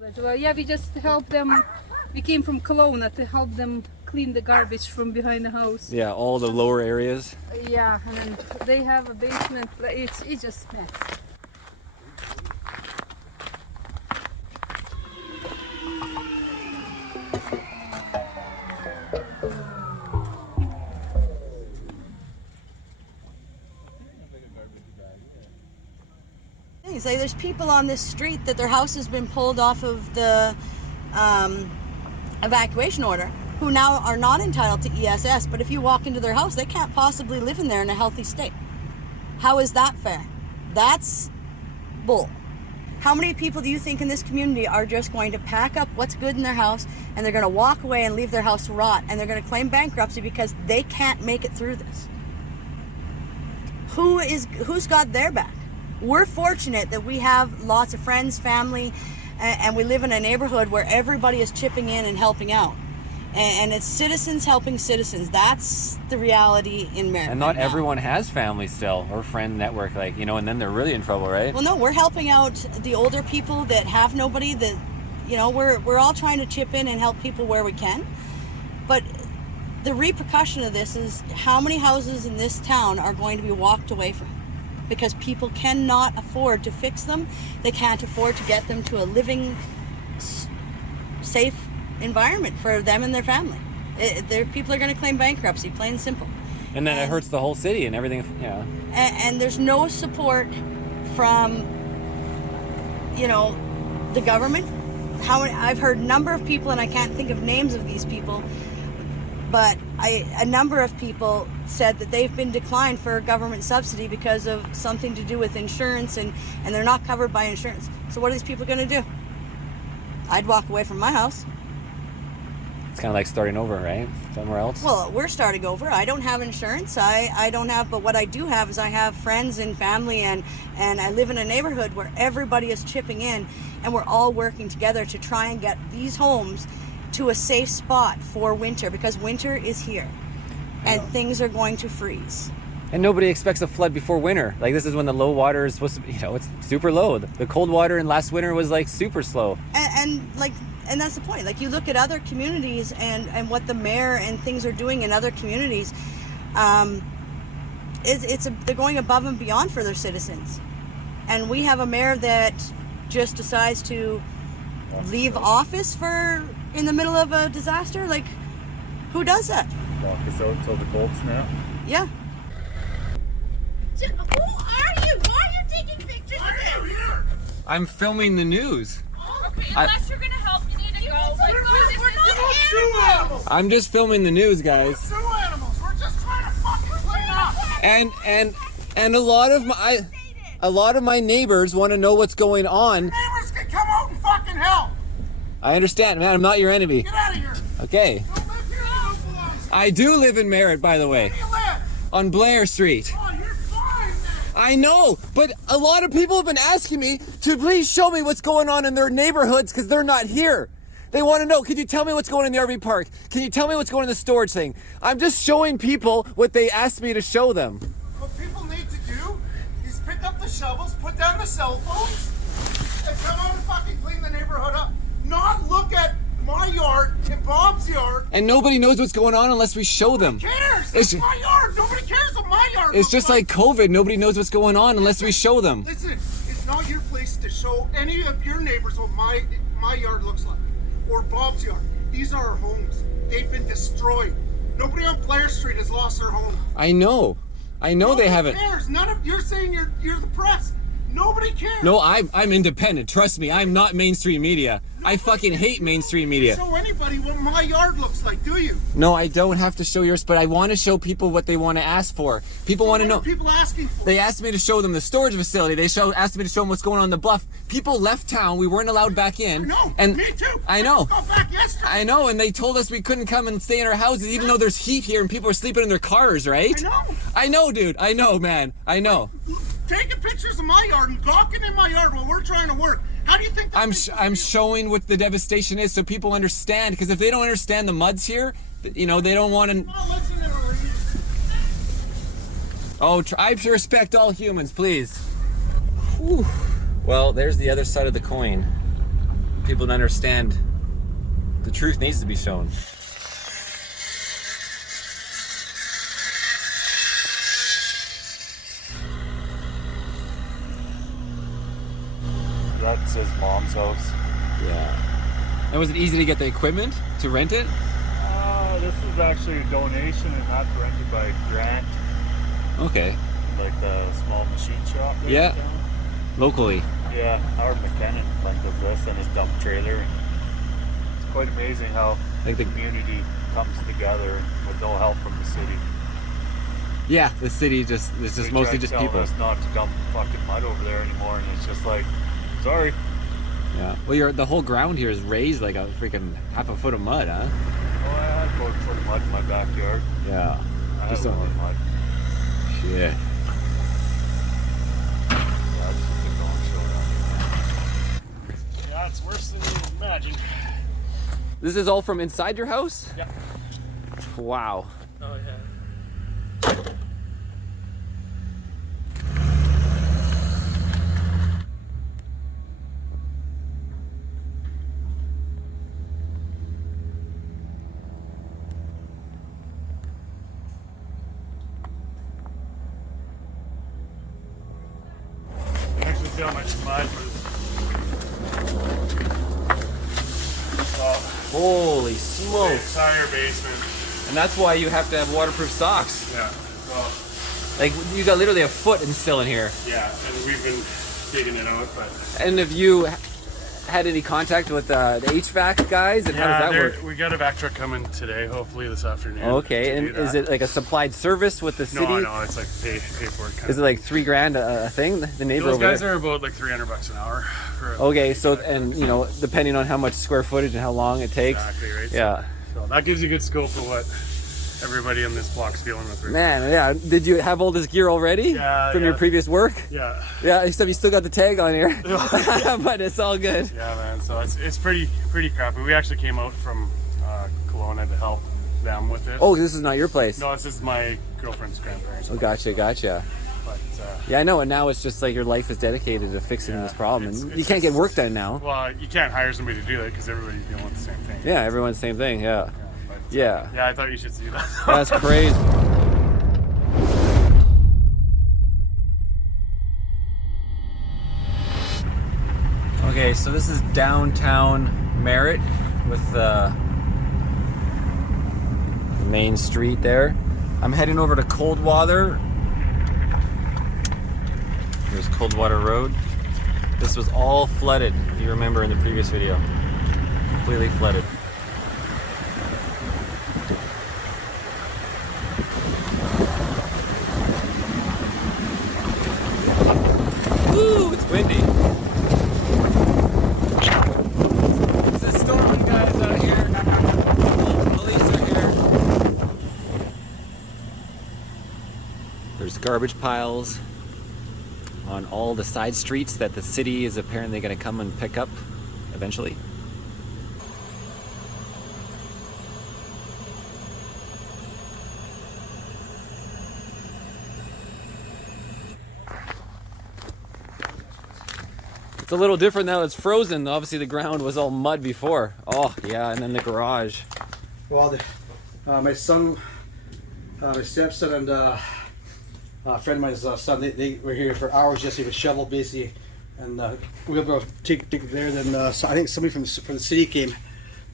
Well, yeah, we just help them. We came from Kelowna to help them clean the garbage from behind the house. Yeah, all the lower areas. Yeah, and then they have a basement. It's just mess. Like there's people on this street that their house has been pulled off of the evacuation order who now are not entitled to ESS, but if you walk into their house, they can't possibly live in there in a healthy state. How is that fair? That's bull. How many people do you think in this community are just going to pack up what's good in their house and they're going to walk away and leave their house to rot and they're going to claim bankruptcy because they can't make it through this? Who's got their back? We're fortunate that we have lots of friends, family, and we live in a neighborhood where everybody is chipping in and helping out. And it's citizens helping citizens. That's the reality in Merritt. And not right now. everyone has family still or friend network, like, you know, and then they're really in trouble, right? Well, no, we're helping out the older people that have nobody. That, you know, we're all trying to chip in and help people where we can. But the repercussion of this is how many houses in this town are going to be walked away from? Because people cannot afford to fix them. They can't afford to get them to a living, safe environment for them and their family. People are going to claim bankruptcy, plain and simple. And then it hurts the whole city and everything, yeah. And there's no support from, you know, the government. I've heard a number of people, and I can't think of names of these people, but a number of people said that they've been declined for government subsidy because of something to do with insurance, and they're not covered by insurance. So what are these people going to do? I'd walk away from my house. It's kind of like starting over, right? Somewhere else? Well, we're starting over. I don't have insurance. I don't have, but what I do have is I have friends and family, and I live in a neighborhood where everybody is chipping in, and we're all working together to try and get these homes to a safe spot for winter, because winter is here and things are going to freeze. And nobody expects a flood before winter. Like, this is when the low water is supposed to be, you know, it's super low. The cold water in last winter was like super slow. And that's the point. Like, you look at other communities and what the mayor and things are doing in other communities, they're going above and beyond for their citizens. And we have a mayor that just decides to leave office in the middle of a disaster. Like, who does that? Walk us out till the cold snap. Yeah. So, who are you? Why are you taking pictures of me? I'm filming the news. Okay, unless you're gonna help, you need to go. We're not animals. I'm just filming the news, guys. Zoo animals. We're just trying to fucking clean up. And a lot of my neighbors want to know what's going on. Neighbors can come out and fucking help. I understand, man. I'm not your enemy. Get out of here. Okay. You don't live here. You don't belong here. I do live in Merritt, by the way. Where do you live? On Blair Street. Oh, you're fine, man. I know, but a lot of people have been asking me to please show me what's going on in their neighborhoods because they're not here. They want to know, could you tell me what's going on in the RV park? Can you tell me what's going on in the storage thing? I'm just showing people what they asked me to show them. What people need to do is pick up the shovels, put down the cell phones, and come out and fucking clean the neighborhood up. Not look at my yard and Bob's yard. And nobody knows what's going on unless we show them. Who cares? It's It's my yard. Nobody cares what my yard It's looks just like COVID. Nobody knows what's going on unless we show them. Listen, it's not your place to show any of your neighbors what my yard looks like, or Bob's yard. These are our homes. They've been destroyed. Nobody on Blair Street has lost their home. I know they haven't. Nobody cares. None of you're saying you're the press. Nobody cares. No, I'm independent. Trust me, I'm not mainstream media. I fucking hate mainstream media. Show anybody what my yard looks like, do you? No, I don't have to show yours, but I want to show people what they want to ask for. People want to know. What are people asking for? They asked me to show them the storage facility. They asked me to show them what's going on in the bluff. People left town. We weren't allowed back in. No, and me too. I know. Just got back yesterday. I know, and they told us we couldn't come and stay in our houses, even though there's heat here and people are sleeping in their cars, right? I know. I know, dude. I know, man. I know. Taking pictures of my yard and gawking in my yard while we're trying to work. How do you think I'm showing what the devastation is so people understand, because if they don't understand the muds here, you know, they don't want to. Not listening to me. Oh, I respect all humans, please. Whew. Well, there's the other side of the coin. people to understand the truth needs to be shown. That's his mom's house. Yeah. And was it easy to get the equipment to rent it? This is actually a donation and not rented by Grant, Okay. like the small machine shop. there Yeah. in town. Locally. Yeah, Howard McKinnon rented this and his dump trailer. It's quite amazing how Like the the community comes together with no help from the city. yeah, the city just it's just They mostly tried just telling people. us not to dump fucking mud over there anymore, and it's just like, sorry. Yeah. Well, the whole ground here is raised like a freaking half a foot of mud, huh? Oh, I had about a foot of mud in my backyard. Yeah. I had Just a lot of mud. Shit. Yeah, it's just a going show down here. Yeah, it's worse than you imagine. This is all from inside your house? Yeah. Wow. Oh, yeah. Actually, see how much mud was. Holy The smokes. entire basement. And that's why you have to have waterproof socks. Yeah. Well, Like you got literally a foot and still in here. yeah, and we've been digging it out, but And have you had any contact with the HVAC guys? And how does that work? we got a vac truck coming today, hopefully this afternoon. Okay, to and do is that. it like a supplied service with the city? No, it's like paperwork. Is it like $3,000 a thing? The neighbor Those over guys there? are about like $300 an hour. For a Okay, so HVAC. and you know, depending on how much square footage and how long it takes. Exactly, right? Yeah. So that gives you a good scope of what everybody on this block's dealing with. Right Man, yeah. Did you have all this gear already Yeah, from your yeah. previous work? now. Yeah. Yeah, except you still got the tag on here. But it's all good. Yeah, man. So it's pretty crappy. We actually came out from Kelowna to help them with this. Oh, this is not your place. No, this is my girlfriend's grandparents. Oh, gotcha. But Yeah, I know. And now it's just like your life is dedicated to fixing Yeah, this problem, it's- and it's you can't get just- work done now. well, you can't hire somebody to do that because everybody's dealing with the same thing. Yeah, everyone's same thing. Yeah, But, yeah. yeah, I thought you should see that. That's crazy. Okay, so this is downtown Merritt with the main street there. I'm heading over to Coldwater. Here's Coldwater Road. This was all flooded, if you remember in the previous video. Completely flooded. Woo, it's windy. It's storming, guys, out here. Police are here. There's garbage piles on all the side streets that the city is apparently going to come and pick up eventually. It's a little different now. It's frozen. Obviously, the ground was all mud before. Oh, yeah, and then the garage. Well, my son, my stepson, and a friend of mine's son, they were here for hours just with a shovel, basically, and we were able to take it there. Then so I think somebody from the city came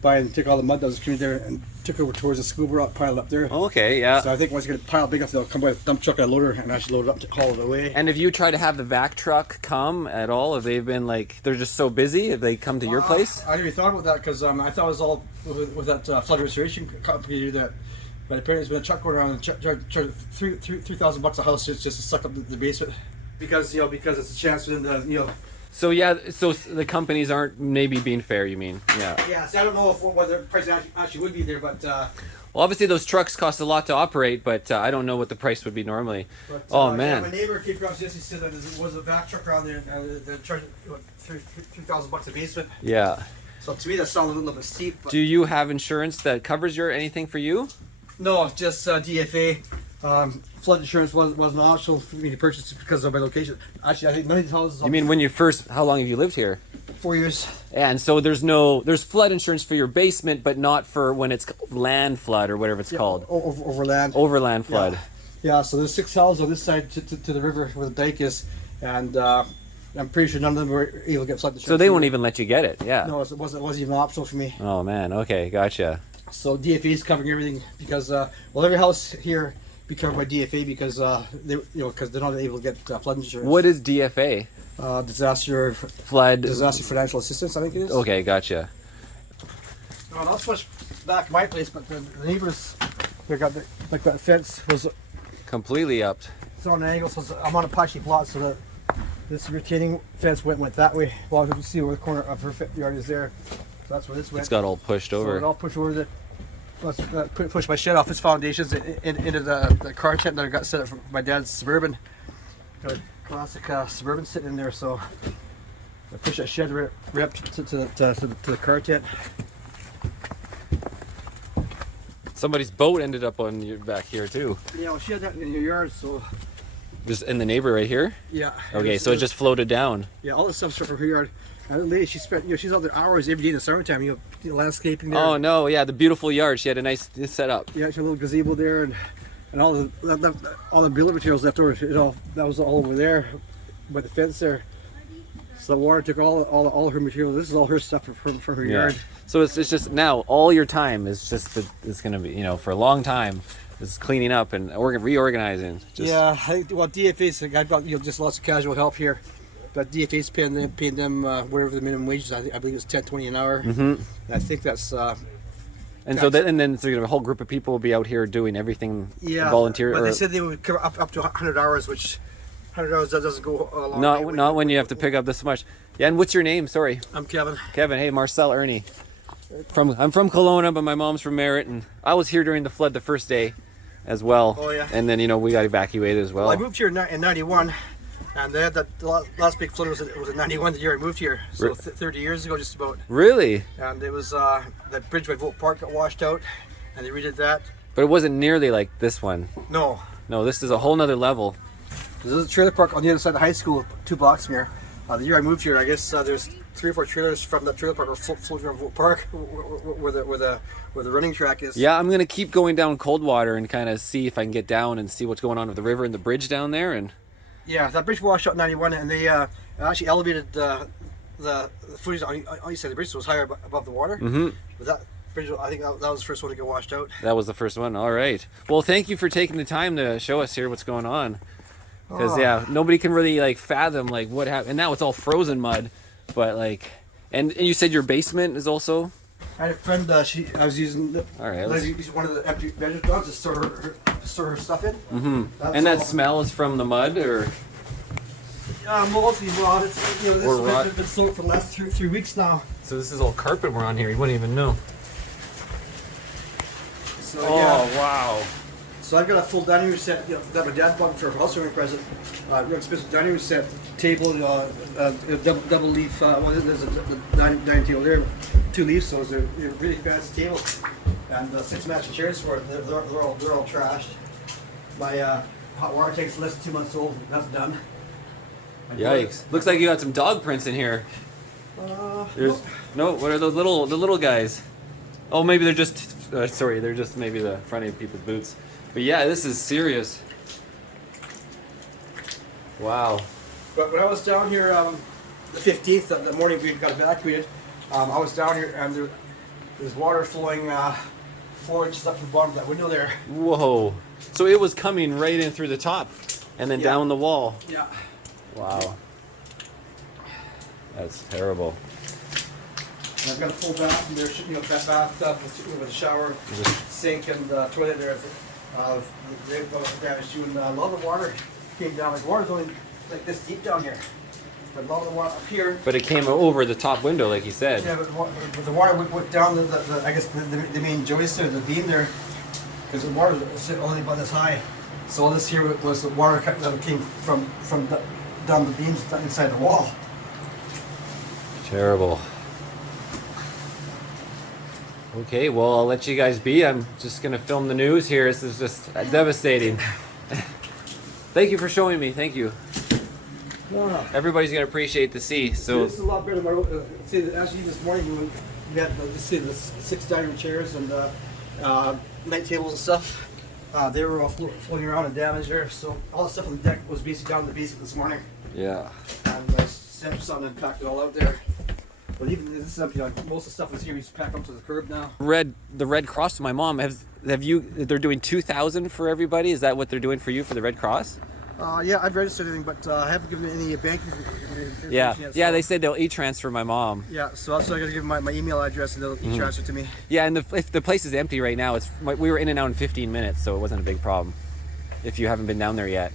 by and took all the mud that was coming there and took over towards the scuba rock pile up there. Okay, yeah. So I think once you get a pile big enough, they'll come by with a dump truck and a loader and actually load it up to haul it away. And if you try to have the vac truck come at all, have they been like, they're just so busy, have they come to your place? I didn't even thought about that because I thought it was all with that flood restoration company to do that. But apparently there's been a truck going around and charge $3,000 a house just to suck up the basement. Because because it's a chance for them to So yeah, so the companies aren't maybe being fair, you mean? Yeah. Yeah, so I don't know whether the price actually would be there, but Well, obviously those trucks cost a lot to operate, but I don't know what the price would be normally. Oh, man. Yeah, my neighbor came across yesterday, said that there was a vac truck around there and they're charging $3,000 a basement. Yeah. So to me that sounds a little bit steep. But Do you have insurance that covers anything for you? no, just DFA. Flood insurance wasn't optional for me to purchase because of my location. Actually, I think none of these houses. You mean when you first, how long have you lived here? 4 years. And so there's flood insurance for your basement, but not for when it's land flood or whatever it's called. Overland. Overland flood. Yeah, so there's 6 houses on this side to the river where the dike is, and I'm pretty sure none of them were able to get flood insurance. So they won't even let you get it, yeah. No, it wasn't even optional for me. Oh man, okay, gotcha. So DFA is covering everything because every house here be covered by DFA because because they're not able to get flood insurance. What is DFA? Disaster financial assistance, I think it is. Okay, gotcha. Well, I'll switch back to my place, but the neighbors, they got that fence was Completely upped. it's on an angle, so I'm on a patchy plot, so that this retaining fence went that way. Well, you can see where the corner of her yard is there. So that's where this went. It's got all pushed So over. it all pushed over push my shed off its foundations into the car tent that I got set up for my dad's Suburban. Got a classic Suburban sitting in there, so I pushed that shed right up to the car tent. Somebody's boat ended up on your back here too. Yeah, well, she had that in your yard, so Just in the neighbor right here? yeah. Okay, so it just floated down. Yeah, all this stuff's from her yard. And the lady, she spent, she's out there hours every day in the summertime, landscaping there. Oh no, yeah, the beautiful yard. She had a nice setup. Yeah, she had a little gazebo there, and all the building materials left over. That was all over there, by the fence there. So the water took all her material. This is all her stuff from her yard. So it's just now all your time is just it's gonna be for a long time. It's cleaning up and reorganizing. Yeah, I think, well, DFA's, I've got just lots of casual help here. But DFA's paying them whatever the minimum wage is. I believe it's $10.20 an hour. Mm-hmm. And I think that's. And so then a whole group of people will be out here doing everything. Yeah, volunteer. But they said they would cover up to 100 hours, which 100 hours doesn't go a long way. Not when you have to pick up this much. Yeah, and what's your name? Sorry. I'm Kevin. Kevin. Hey, Marcel Irnie. I'm from Kelowna, but my mom's from Merritt, and I was here during the flood the first day, as well. Oh yeah. And then we got evacuated as well. Well, I moved here in '91, and they had the last big flood was in '91, the year I moved here. So 30 years ago, just about. Really? And it was that bridge by Vote Park got washed out, and they redid that. But it wasn't nearly like this one. No. No, this is a whole nother level. There's a trailer park on the other side of the high school, 2 blocks from here. The year I moved here, I guess there's 3 or 4 trailers from that trailer park floating around Vote Park, where the running track is. Yeah, I'm gonna keep going down Coldwater and kind of see if I can get down and see what's going on with the river and the bridge down there. And yeah, that bridge washed out in '91, and they actually elevated the footage on each side of the bridge, so it was higher above the water. Mm-hmm. But that bridge, I think that was the first one to get washed out. That was the first one. All right. Well, thank you for taking the time to show us here what's going on. Because yeah, nobody can really fathom what happened. And now it's all frozen mud, but and you said your basement is also. I had a friend. I was using. All right. One of the empty bedroom dogs to store her stuff in. Mm-hmm. And that smell is from the mud, or. Mostly rot. This rot. has been soaked for the last 3 weeks now. So this is all carpet we're on here. You wouldn't even know. So, oh wow. So I've got a full dining room set that my dad bought for a housewarming present. Real expensive dining room set, table, double leaf. There's a dining table there, 2 leaves, so it's a really fancy table. And 6 matching chairs for it. They're all trashed. My hot water tank's less than 2 months old. That's done. Yikes! Looks like you got some dog prints in here. No. What are those the little guys? Oh, maybe they're just. Sorry, they're just maybe the front of people's boots. But yeah, this is serious. Wow. But when I was down here the 15th, the morning we got evacuated, I was down here and there's water flowing 4 inches up to the bottom of that window there. Whoa. So it was coming right in through the top and then down the wall. Yeah. Wow. That's terrible. And I've got a full bath in there, bathtub with a shower, sink, and toilet there. They've damaged too, and a lot of the water came down. The water's only this deep down here, but a lot of the water up here. But it came over the top window, like you said. Yeah, but the water went down I guess the main joist there, the beam there, because the water was only about this high. So all this here was the water that came from down the beams inside the wall. Terrible. Okay, well, I'll let you guys be. I'm just going to film the news here. This is just devastating. Thank you for showing me. Thank you. No. Everybody's gonna appreciate the sea. So This is a lot better than my, see, actually this morning we had the 6 dining room chairs and night tables and stuff. They were all floating around and damaged there. So all the stuff on the deck was basically down in the basement this morning. yeah. And I sent something and packed it all out there. But even this is empty. Like, most of the stuff is here. He's packed up to the curb now. The Red Cross to my mom. Have you? They're doing 2,000 for everybody. Is that what they're doing for you for the Red Cross? Yeah, I've registered everything, but I haven't given any banking information Yeah, yet. yeah. So- They said they'll e-transfer my mom. Yeah, so I got to give them my email address and they'll e-transfer to me. Yeah, and if the place is empty right now, we were in and out in 15 minutes, so it wasn't a big problem. If you haven't been down there yet.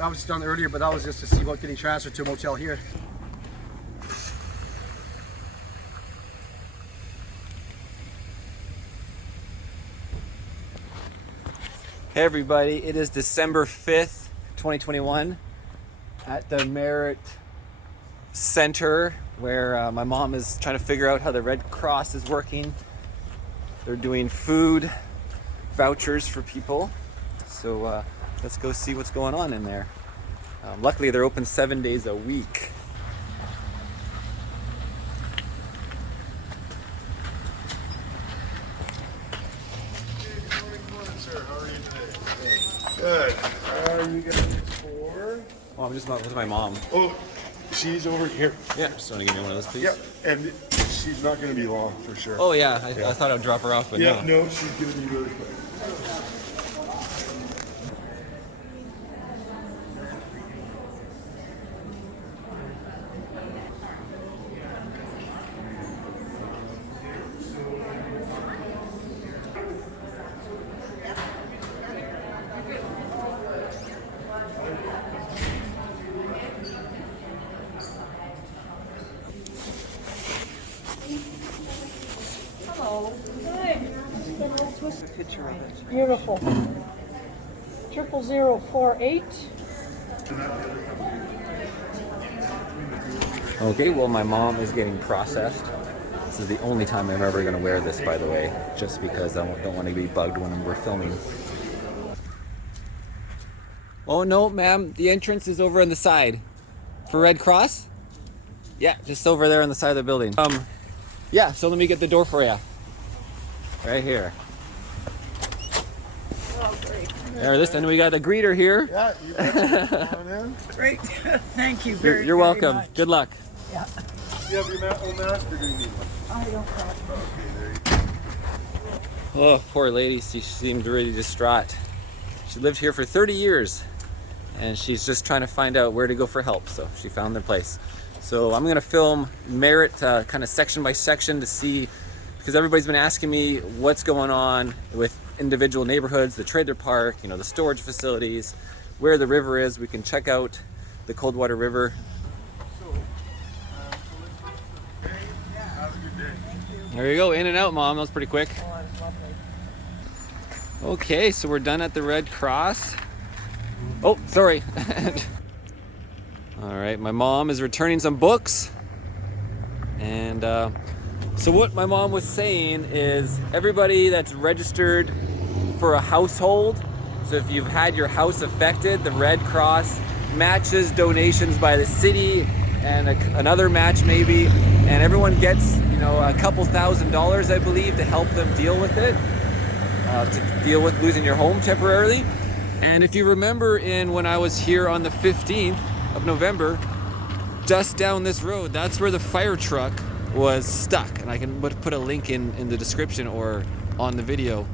I was done earlier, but that was just to see about getting transferred to a motel here. Hey everybody, it is December 5th, 2021 at the Merritt Center where my mom is trying to figure out how the Red Cross is working. They're doing food vouchers for people. So let's go see what's going on in there. Luckily they're open 7 days a week. Good. How are you guys for? Oh, I'm just not with my mom. Oh, she's over here. Yeah, just want to give me one of those, please. Yep. And she's not going to be long for sure. Oh yeah, I thought I'd drop her off, but yeah, no. no, she's going to be really quick. Beautiful. 00048. Okay, well my mom is getting processed. This is the only time I'm ever going to wear this, by the way, just because I don't want to be bugged when we're filming. Oh no, ma'am, the entrance is over on the side. For Red Cross? Yeah, just over there on the side of the building. Yeah, so let me get the door for you. Right here. Oh, great. There, this, and we got a greeter here. Yeah, you got Great. Thank you very, You're very welcome. much. Good luck. Yeah. You have your own mask or do you need one? I don't know. Okay, there you go. Oh, poor lady. She seemed really distraught. She lived here for 30 years and she's just trying to find out where to go for help. So she found their place. So I'm going to film Merritt kind of section by section to see, because everybody's been asking me what's going on with individual neighborhoods, the trailer park, you know, the storage facilities, where the river is. We can check out the Coldwater River. Have a good day. There you go, in and out, Mom. That was pretty quick. Oh, that's lovely. Okay, so we're done at the Red Cross. Oh, sorry. All right, my mom is returning some books. And so what my mom was saying is everybody that's registered for a household, so if you've had your house affected, the Red Cross matches donations by the city and another match maybe, and everyone gets, you know, a couple $1,000s, I believe, to help them deal with it, to deal with losing your home temporarily. And if you remember when I was here on the 15th of November, just down this road, that's where the fire truck was stuck, and I can put a link in the description or on the video.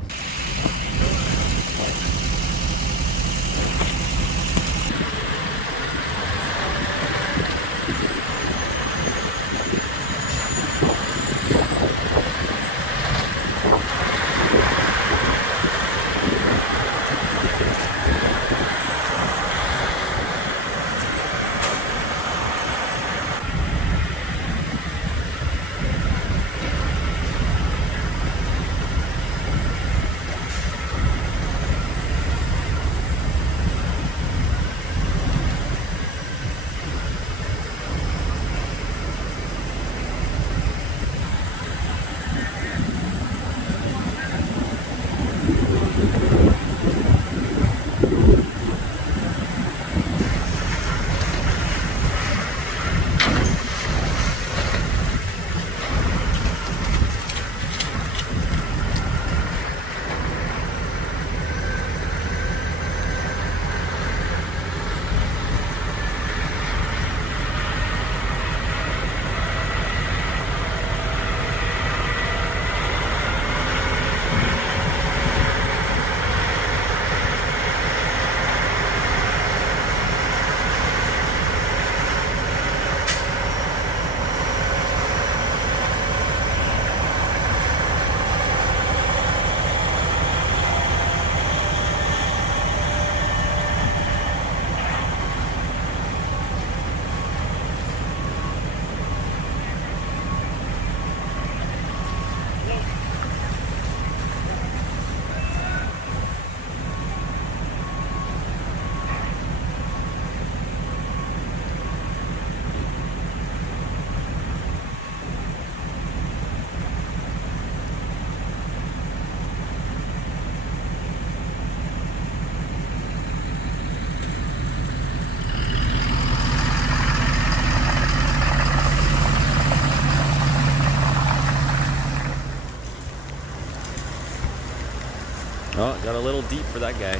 Oh, got a little deep for that guy.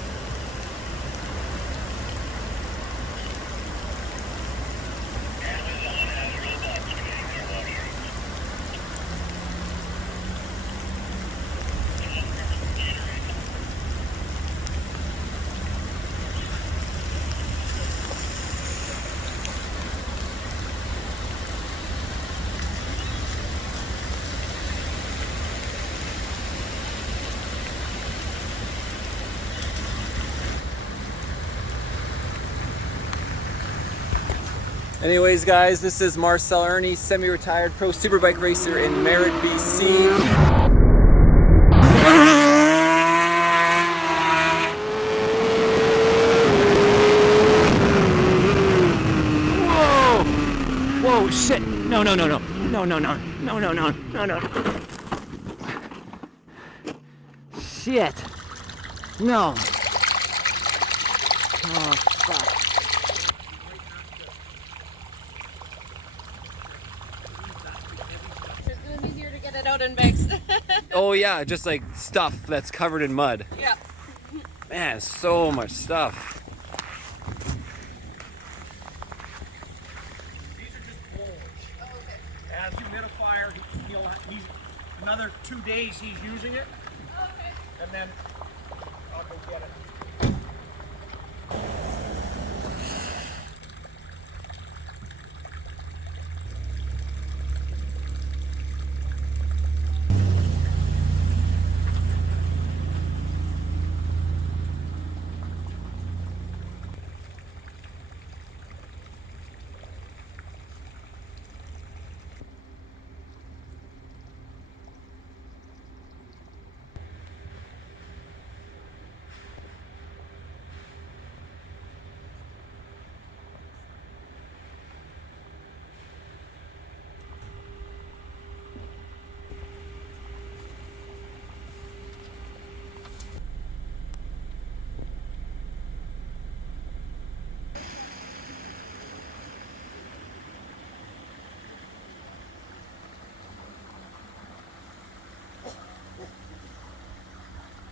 Anyways, guys, this is Marcel Irnie, semi-retired pro superbike racer in Merritt, BC. Whoa! Whoa, shit! No, no, no, no. No, no, no. No, no, no. No, no. Shit! No! Oh, fuck. Easier to get it out and mix. Oh yeah, just like stuff that's covered in mud. Yeah. Man, so much stuff. These are just bowls. Oh, okay. As humidifier, he's another 2 days he's using it. Okay. And then I'll go get it.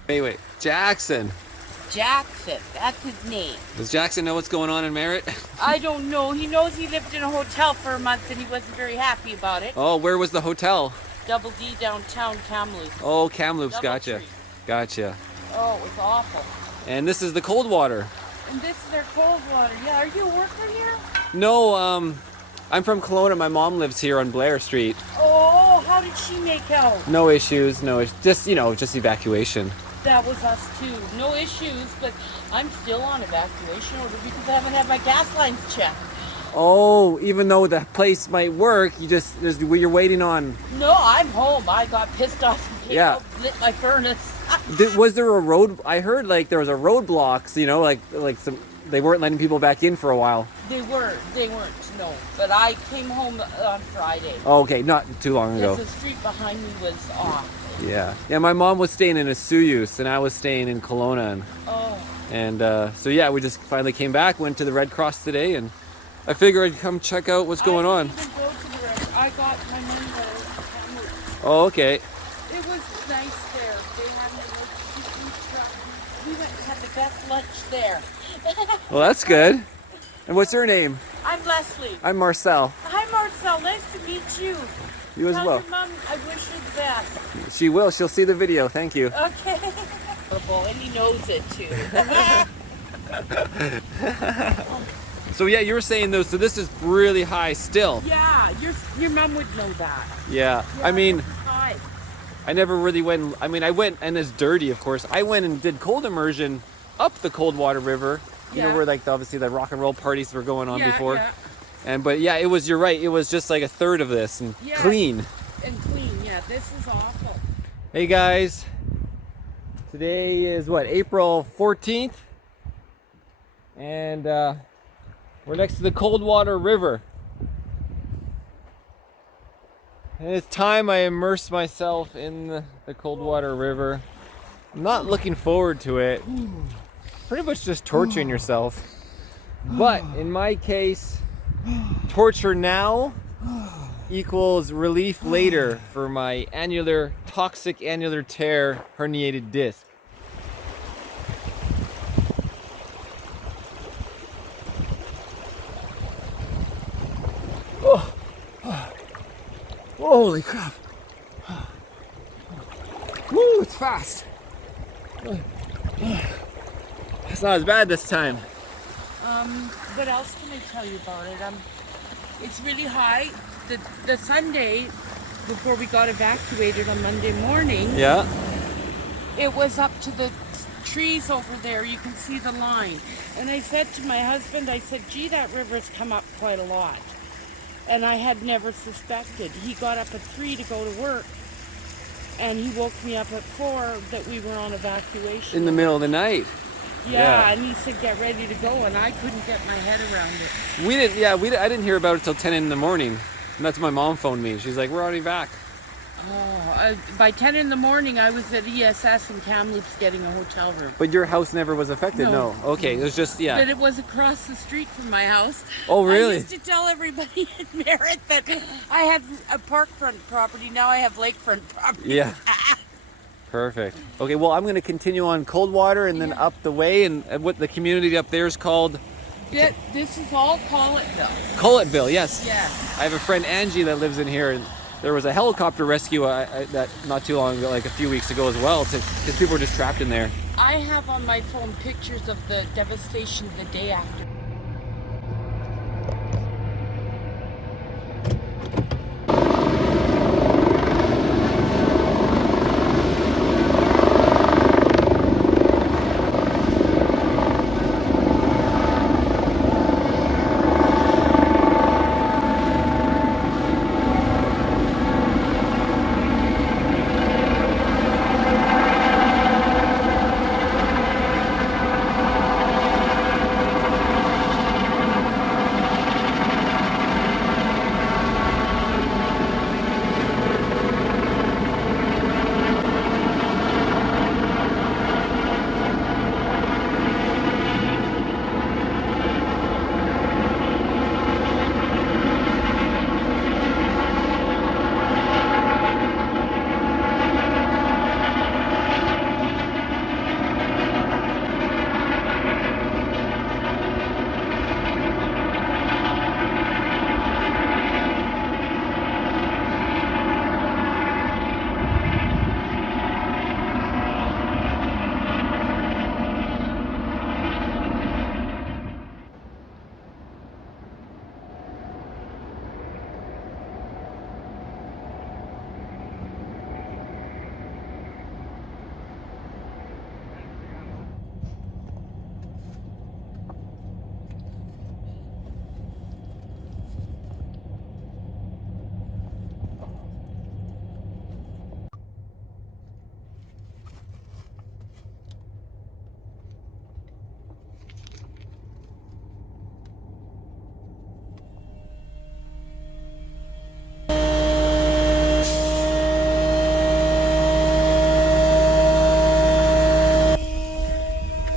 Wait, Jackson. Jackson, that's his name. Does Jackson know what's going on in Merritt? I don't know. He knows he lived in a hotel for a month and he wasn't very happy about it. Oh, where was the hotel? Double D downtown Kamloops. Oh, Kamloops, Double gotcha. Tree. Gotcha. Oh, it was awful. And this is the cold water. And this is their cold water. Yeah, are you a worker here? No, I'm from Kelowna. My mom lives here on Blair Street. Oh, how did she make out? No issues, no issues. Just, you know, just evacuation. That was us too. No issues, but I'm still on evacuation order because I haven't had my gas lines checked. Oh, even though the place might work, you're waiting on. No, I'm home. I got pissed off and came Yeah. out, lit my furnace. Was there a road? I heard like there was a roadblocks. You know, like some. They weren't letting people back in for a while. They weren't, no. But I came home on Friday. Oh, okay, not too long ago. Because the street behind me was off. Yeah. Yeah, my mom was staying in Asuyus and I was staying in Kelowna. And so yeah, we just finally came back, went to the Red Cross today, and I figured I'd come check out what's going on. I got my money. Oh, okay. It was nice there. They had an emergency food truck. We went and had the best lunch there. Well, that's good. And what's your name? I'm Leslie. I'm Marcel. Hi, Marcel. Nice to meet you. You as Tell well. your mom I wish you the best. She will. She'll see the video. Thank you. Okay. And he knows it too. So yeah, you were saying though, so this is really high still. Yeah, your mom would know that. Yeah, I mean, Hi. I never really went, I mean, I went, and it's dirty, of course. I went and did cold immersion up the Coldwater River, you know, where like obviously the rock and roll parties were going on before. Yeah. But yeah, you're right, it was just like a third of this and clean. And clean, yeah, this is awful. Hey guys, today is what, April 14th? And we're next to the Coldwater River. And it's time I immerse myself in the Coldwater River. I'm not looking forward to it. Pretty much just torturing yourself. But in my case, torture now equals relief later for my toxic annular tear herniated disc. Holy crap. Woo, it's fast. It's not as bad this time. What else can I tell you about it? It's really high. The Sunday before we got evacuated on Monday morning, Yeah. it was up to the trees over there. You can see the line. And I said to my husband, I said, gee, that river's come up quite a lot. And I had never suspected. He got up at 3 to go to work. And he woke me up at 4 that we were on evacuation. In the middle of the night. Yeah, and he said, get ready to go. And I couldn't get my head around it. I didn't hear about it till 10 in the morning. And that's when my mom phoned me. She's like, we're already back. By 10 in the morning, I was at ESS in Kamloops getting a hotel room. But your house never was affected? No. Okay, it was just, yeah. But it was across the street from my house. Oh, really? I used to tell everybody in Merritt that I had a parkfront property. Now I have lakefront property. Yeah. Perfect. Okay, well, I'm going to continue on Coldwater and then up the way. And what the community up there is called? This is all Collettville. Collettville, yes. Yeah. I have a friend, Angie, that lives in here. And there was a helicopter rescue that not too long ago, like a few weeks ago as well, because people were just trapped in there. I have on my phone pictures of the devastation the day after.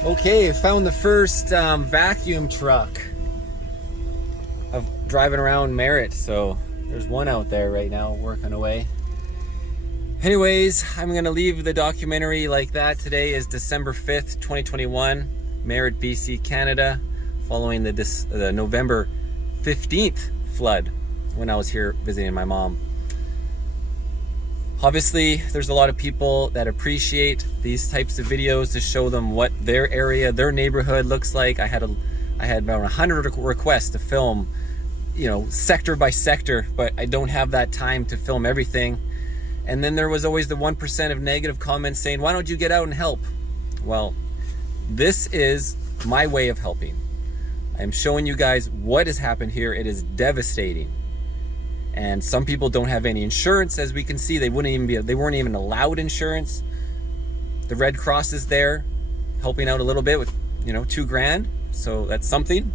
Okay, found the first vacuum truck of driving around Merritt. So there's one out there right now working away. Anyways, I'm gonna leave the documentary like that. Today is December 5th, 2021, Merritt, BC, Canada, following the November 15th flood when I was here visiting my mom. Obviously, there's a lot of people that appreciate these types of videos to show them what their area, their neighborhood looks like. I had about 100 requests to film, you know, sector by sector, but I don't have that time to film everything. And then there was always the 1% of negative comments saying, why don't you get out and help? Well, this is my way of helping. I'm showing you guys what has happened here. It is devastating. And some people don't have any insurance, as we can see. They weren't even allowed insurance. The Red Cross is there helping out a little bit with, you know, $2,000. So that's something.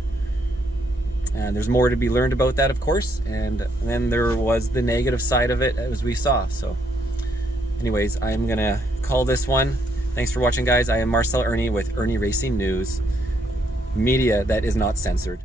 And there's more to be learned about that, of course. And then there was the negative side of it, as we saw. So anyways, I'm gonna call this one. Thanks for watching, guys. I am Marcel Irnie with Irnieracing News, media that is not censored.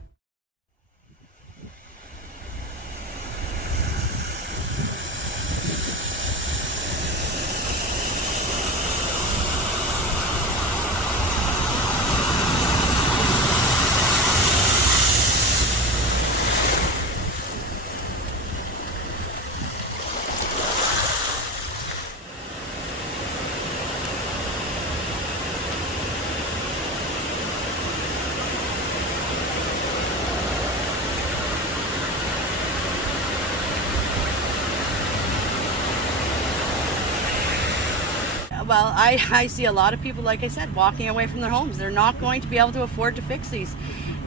well, I see a lot of people, like I said, walking away from their homes. They're not going to be able to afford to fix these.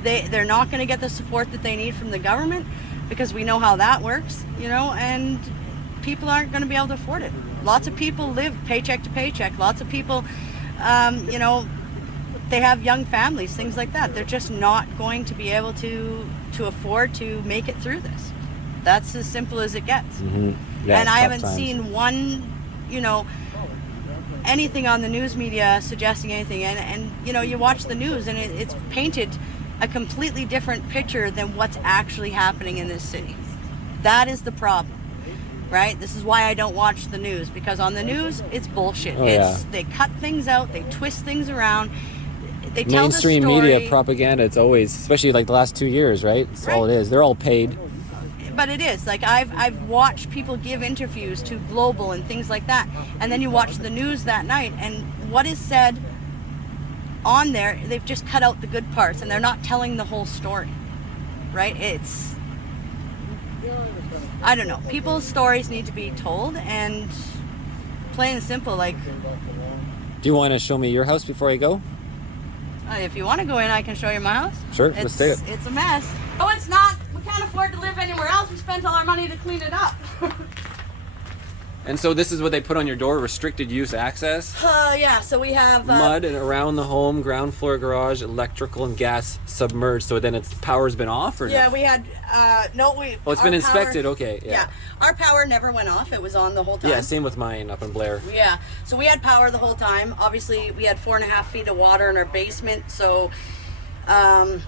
They're not going to get the support that they need from the government, because we know how that works, you know, and people aren't going to be able to afford it. Lots of people live paycheck to paycheck. Lots of people, you know, they have young families, things like that. They're just not going to be able to afford to make it through this. That's as simple as it gets. Yeah, and I haven't times. seen one, you know, anything on the news media suggesting anything. And you know, you watch the news and it's painted a completely different picture than what's actually happening in this city. That is the problem, right? This is why I don't watch the news, because on the news, it's bullshit. They cut things out, they twist things around, they tell Mainstream the story. media propaganda, it's always, especially like the last 2 years, right? That's all it is. They're all paid. But it is, like, I've watched people give interviews to Global and things like that, and then you watch the news that night, and what is said on there, they've just cut out the good parts, and they're not telling the whole story, right? It's, I don't know, people's stories need to be told, and plain and simple, like... Do you want to show me your house before I go? If you want to go in, I can show you my house. Sure, let's take it. It's a mess. Oh, it's not. We can't afford to live anywhere else. We spent all our money to clean it up. And so this is what they put on your door, restricted use access? Yeah, so we have... mud and around the home, ground floor garage, electrical and gas submerged, so then its power's been off, or Yeah, no? we had... no, we... Oh, it's been inspected, okay, Yeah, our power never went off. It was on the whole time. Yeah, same with mine up in Blair. Yeah, so we had power the whole time. Obviously, we had 4.5 feet of water in our basement, so... I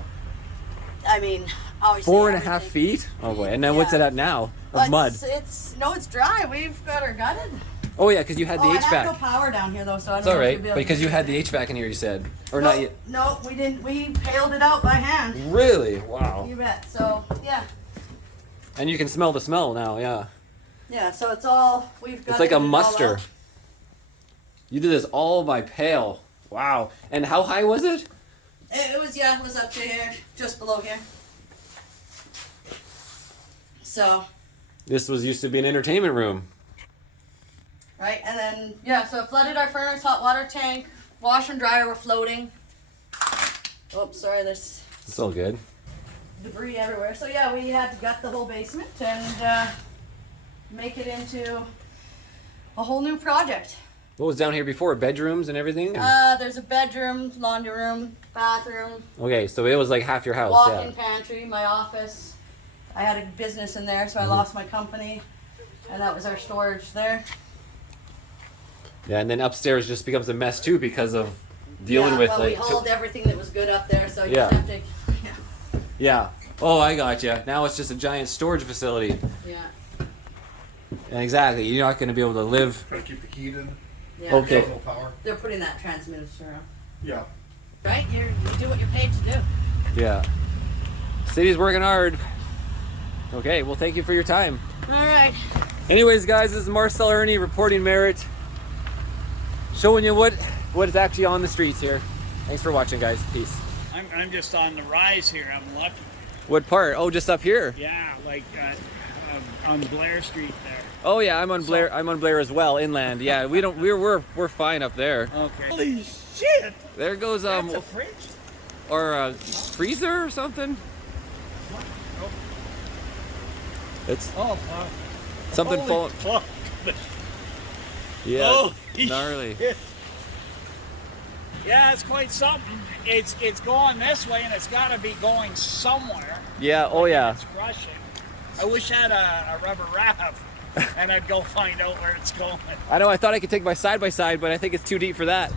mean, obviously... 4.5 feet? Oh boy, and then what's it at now? Of mud? It's dry. We've got her gutted. Oh yeah, because you had the I HVAC. have no power down here though, so I don't It's know all if right, you'll be able because to you do had it. the HVAC in here, you said, or no, not yet? No, we didn't. We paled it out by hand. Really? Wow. You bet. So yeah. And you can smell the smell now, yeah. Yeah. So it's all we've got. It's like a it all muster. out. You did this all by pail. Wow. And how high was it? It was up to here, just below here. So. This was used to be an entertainment room. Right, and then so it flooded our furnace, hot water tank, washer and dryer were floating. Oops, sorry, there's It's all good. debris everywhere. So yeah, we had to gut the whole basement and make it into a whole new project. What was down here before? Bedrooms and everything? There's a bedroom, laundry room, bathroom, Okay, so it was like half your house, walk-in yeah. pantry, my office. I had a business in there, so I lost my company, and that was our storage there. Yeah, and then upstairs just becomes a mess too because of dealing with well, like... we hauled everything that was good up there, so you Yeah. just have to... Yeah. Oh, I got you. Now it's just a giant storage facility. Yeah. And exactly, you're not going to be able to live... Try to keep it heated. Yeah. Okay. No power. They're putting that transmitter around. Yeah. Right? You do what you're paid to do. Yeah. City's working hard. Okay, well, thank you for your time. All right. Anyways, guys, this is Marcel Irnie reporting Merritt, showing you what is actually on the streets here. Thanks for watching, guys. Peace. I'm just on the rise here. I'm lucky. What part? Oh, just up here. Yeah, like on Blair Street there. Oh yeah, I'm on Blair. I'm on Blair as well, inland. Yeah, we're fine up there. Okay. Holy shit! There goes That's a fridge. or a freezer or something. It's fuck. something Holy falling. fuck. Yeah, Holy gnarly. shit. Yeah, it's quite something. It's going this way, and it's got to be going somewhere. Yeah. Oh yeah. It's crushing. I wish I had a rubber raft, and I'd go find out where it's going. I know. I thought I could take my side by side, but I think it's too deep for that.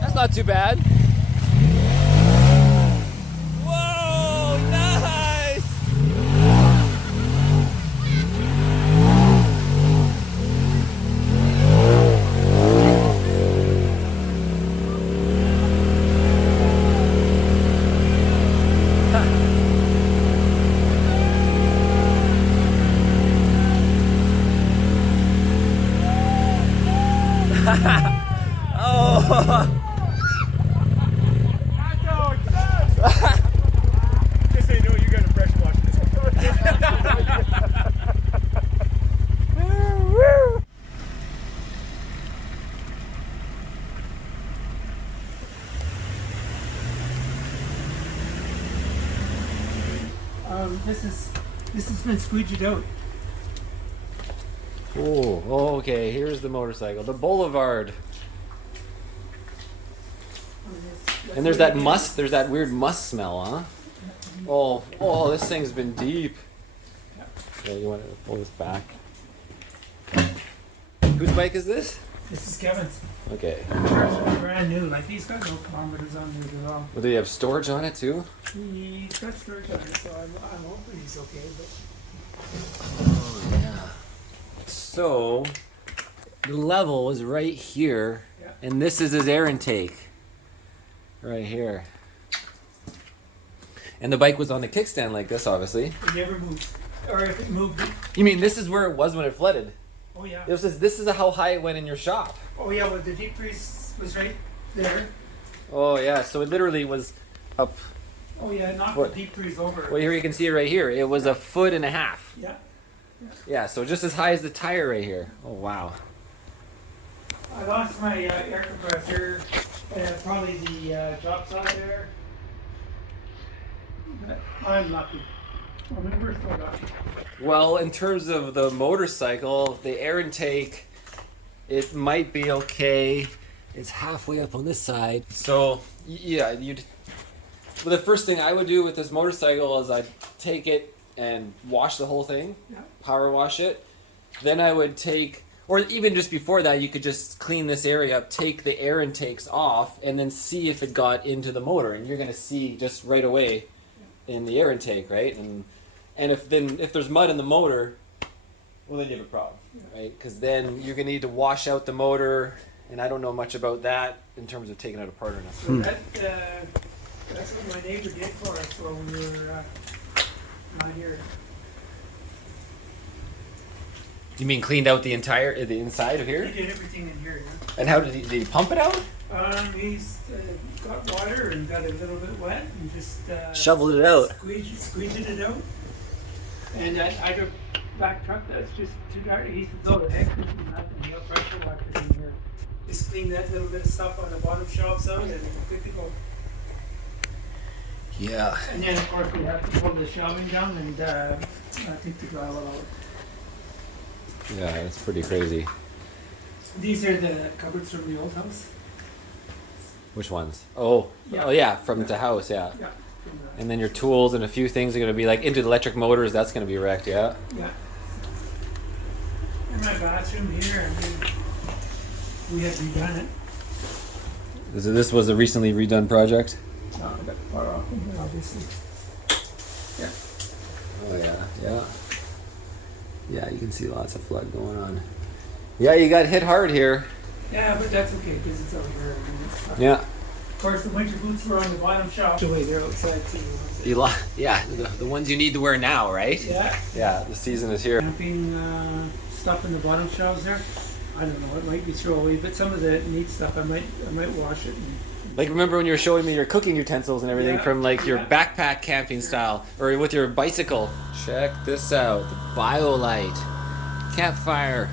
That's not too bad. Whoa! Nice. Oh. Just so you know, you got a pressure wash this one. this has been squeegeed out. Oh, okay. Here's the motorcycle, the Boulevard. And there's that musk. There's that weird musk smell, huh? Oh, this thing's been deep. Yeah, you want to pull this back? Whose bike is this? This is Kevin's. Okay. Brand new. Like he's got no kilometers on there at all. Well, do you have storage on it too? He's got storage on it, so I'm hoping he's okay. But Oh yeah. So the level was right here, and this is his air intake. Right here. And the bike was on the kickstand like this, obviously. it never moved. Or if it moved, You mean this is where it was when it flooded? oh yeah. This is how high it went in your shop. Oh yeah, well the deep freeze was right there. Oh yeah, so it literally was up. Oh yeah, knocked What? the deep freeze over. Well, here you can see it right here. It was 1.5 feet. Yeah. Yeah, so just as high as the tire right here. Oh wow. I lost my air compressor, probably the drop side there. But I'm lucky. I mean, we're so lucky. Well, in terms of the motorcycle, the air intake, it might be okay. It's halfway up on this side. So yeah, well, the first thing I would do with this motorcycle is I'd take it and wash the whole thing, power wash it. Then I would take, or even just before that, you could just clean this area up, take the air intakes off, and then see if it got into the motor. And you're gonna see just right away in the air intake, right? And if there's mud in the motor, well then you have a problem, right? Because then you're gonna need to wash out the motor, and I don't know much about that in terms of taking it apart or not. So that's what my neighbor did for us when we were not here. You mean cleaned out the inside of here? He did everything in here, yeah. And how did he pump it out? He's got water and got it a little bit wet and just Shoveled it out. Squeezed it out. And I got back truck that's just too dark. He said, "No, the heck, this is nothing. He'll pressure wash it in here. Just clean that little bit of stuff on the bottom shelves out, and we're good to go." Yeah. And then of course we have to pull the shelving down and I think the drywall out. Yeah, that's pretty crazy. These are the cupboards from the old house. Which ones? Oh yeah, from the house, yeah. And then your tools and a few things are going to be like into the electric motors. That's going to be wrecked, yeah. Yeah. And my bathroom here, I mean, we had redone it. This was a recently redone project? No, I got far off in here, obviously. Yeah. Oh yeah. Yeah, you can see lots of flood going on. Yeah, you got hit hard here. Yeah, but that's okay because it's over here. Yeah. Of course, the winter boots were on the bottom shelf. The way they're outside too. Yeah, the ones you need to wear now, right? Yeah. Yeah, the season is here. Camping stuff in the bottom shelves there. I don't know, it might be throwaway, but some of the neat stuff I might wash it. Like remember when you were showing me your cooking utensils and everything from like your Yeah. backpack camping style or with your bicycle. Check this out, the BioLite campfire.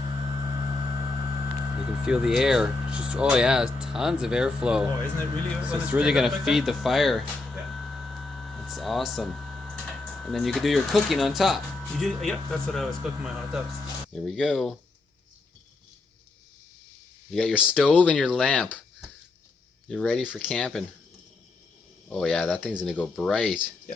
You can feel the air. It's just tons of airflow. Oh, isn't it really? So it's really gonna feed the fire. Yeah. That's awesome. And then you can do your cooking on top. You do? Yep, that's what I was cooking my hot dogs. Here we go. You got your stove and your lamp. You're ready for camping. Oh yeah, that thing's gonna go bright. Yeah.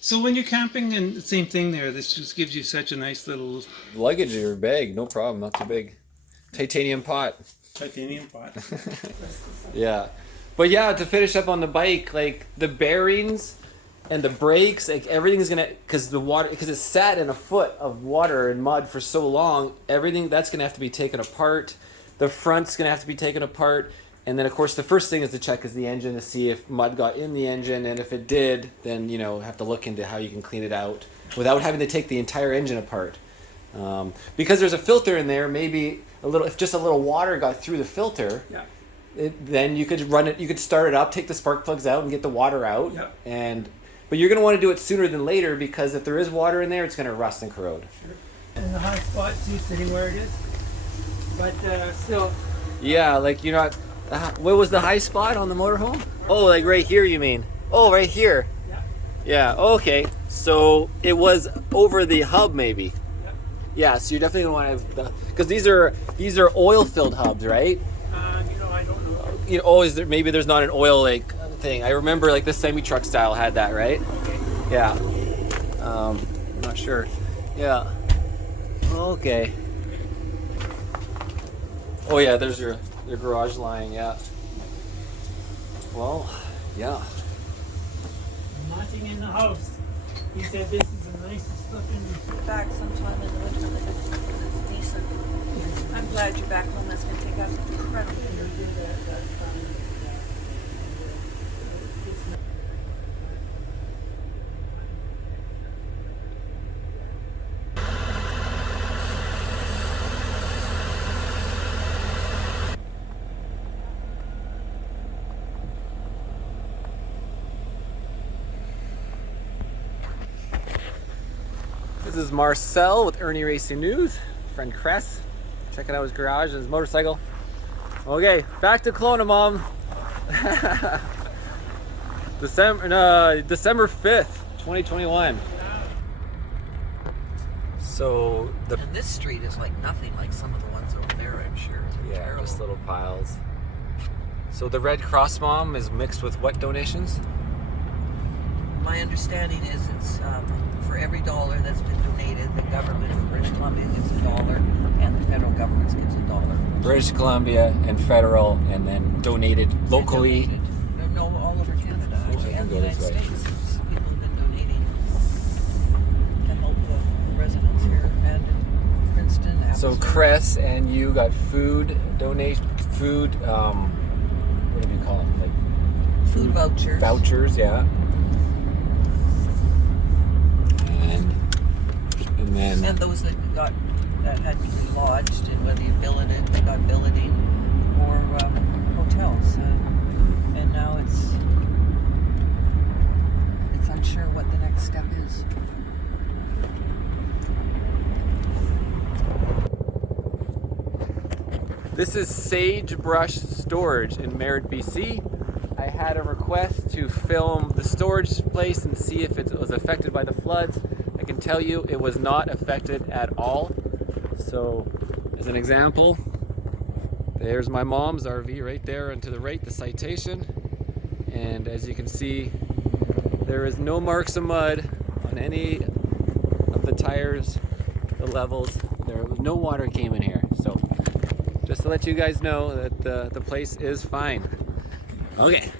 So when you're camping, and the same thing there, this just gives you such a nice little luggage in your bag, no problem, not too big. Titanium pot. titanium pot. Yeah. But yeah, to finish up on the bike, like the bearings and the brakes, like everything's gonna, because it's sat in a foot of water and mud for so long, everything that's gonna have to be taken apart. The front's gonna have to be taken apart. And then of course the first thing is to check is the engine to see if mud got in the engine, and if it did, then have to look into how you can clean it out without having to take the entire engine apart. Because there's a filter in there, maybe if just a little water got through the filter, then you could run it. You could start it up, take the spark plugs out, and get the water out. Yeah. But you're going to want to do it sooner than later, because if there is water in there, it's going to rust and corrode. Sure. And the high spot too, sitting where it is, but still. Yeah, like you're not. What was the high spot on the motorhome? Oh, like right here, you mean? Oh, right here. Yeah. Yeah. Okay. So it was over the hub, maybe. Yeah, so you're definitely gonna want to have because these are oil-filled hubs, right? You know, I don't know. You know, oh, is there, maybe there's not an oil like thing. I remember like the semi-truck style had that, right? Okay. Yeah. I'm not sure. Yeah. Okay. Oh yeah, there's your garage line. Yeah. Well, yeah. Nothing in the house. He said this is the nicest looking. Back sometime in the winter when it's decent. I'm glad you're back home. That's going to take us incredibly. This is Marcel with Irnieracing News. Friend Cress, checking out his garage and his motorcycle. Okay, back to Kelowna, Mom. December 5th, 2021. So And this street is like nothing like some of the ones over there, I'm sure. They're terrible. just little piles. So the Red Cross, Mom, is mixed with what donations? My understanding is it's for every dollar that's been donated, the government of British Columbia gets $1 and the federal government gets $1. British Columbia and federal, and then donated locally. Donated. No, all over Canada actually, and the United States. People have been donating to help the residents here and in Princeton. So Abbotsford. Cress and you got food donation, what do you call them? Like Food vouchers. Vouchers, yeah. And then those that had to be lodged, and whether you billeted, they got billeting, or hotels. And now it's unsure what the next step is. this is Sagebrush Storage in Merritt, BC. I had a request to film the storage place and see if it was affected by the floods. I can tell you it was not affected at all. So as an example, there's my mom's RV right there, and to the right the citation. And as you can see, there is no marks of mud on any of the tires, the levels. There was no water came in here. So just to let you guys know that the place is fine. Okay.